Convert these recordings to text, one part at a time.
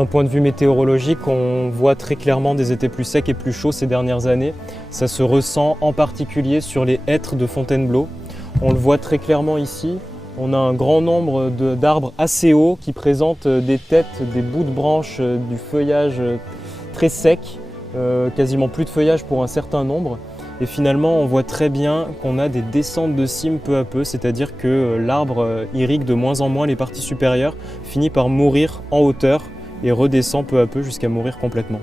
D'un point de vue météorologique, on voit très clairement des étés plus secs et plus chauds ces dernières années. Ça se ressent en particulier sur les hêtres de Fontainebleau. On le voit très clairement ici. On a un grand nombre d'arbres assez hauts qui présentent des têtes, des bouts de branches, du feuillage très sec, quasiment plus de feuillage pour un certain nombre. Et finalement, on voit très bien qu'on a des descentes de cime peu à peu, c'est-à-dire que l'arbre irrigue de moins en moins les parties supérieures, finit par mourir en hauteur et redescend peu à peu jusqu'à mourir complètement.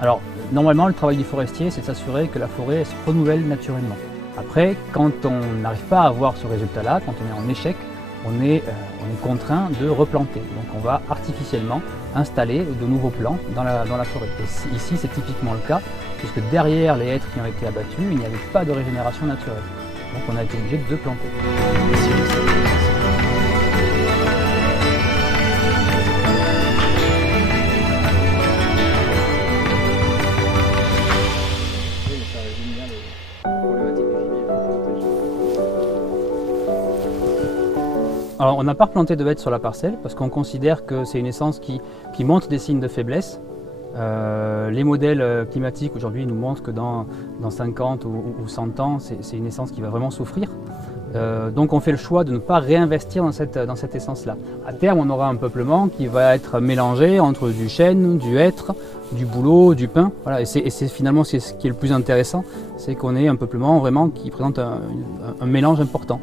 Alors, normalement, le travail du forestier, c'est de s'assurer que la forêt se renouvelle naturellement. Après, quand on n'arrive pas à avoir ce résultat-là, quand on est en échec, on est contraint de replanter. Donc on va artificiellement installer de nouveaux plants dans la forêt. Et ici, c'est typiquement le cas, puisque derrières les hêtres qui ont été abattus, il n'y avait pas de régénération naturelle. Donc on a été obligé de planter. Alors on n'a pas replanté de hêtres sur la parcelle parce qu'on considère que c'est une essence qui montre des signes de faiblesse. Les modèles climatiques aujourd'hui nous montrent que dans 50 ou 100 ans, c'est une essence qui va vraiment souffrir. Donc on fait le choix de ne pas réinvestir dans cette essence-là. À terme, on aura un peuplement qui va être mélangé entre du chêne, du hêtre, du bouleau, du pin. Voilà, et c'est finalement ce qui est le plus intéressant, c'est qu'on ait un peuplement vraiment qui présente un mélange important.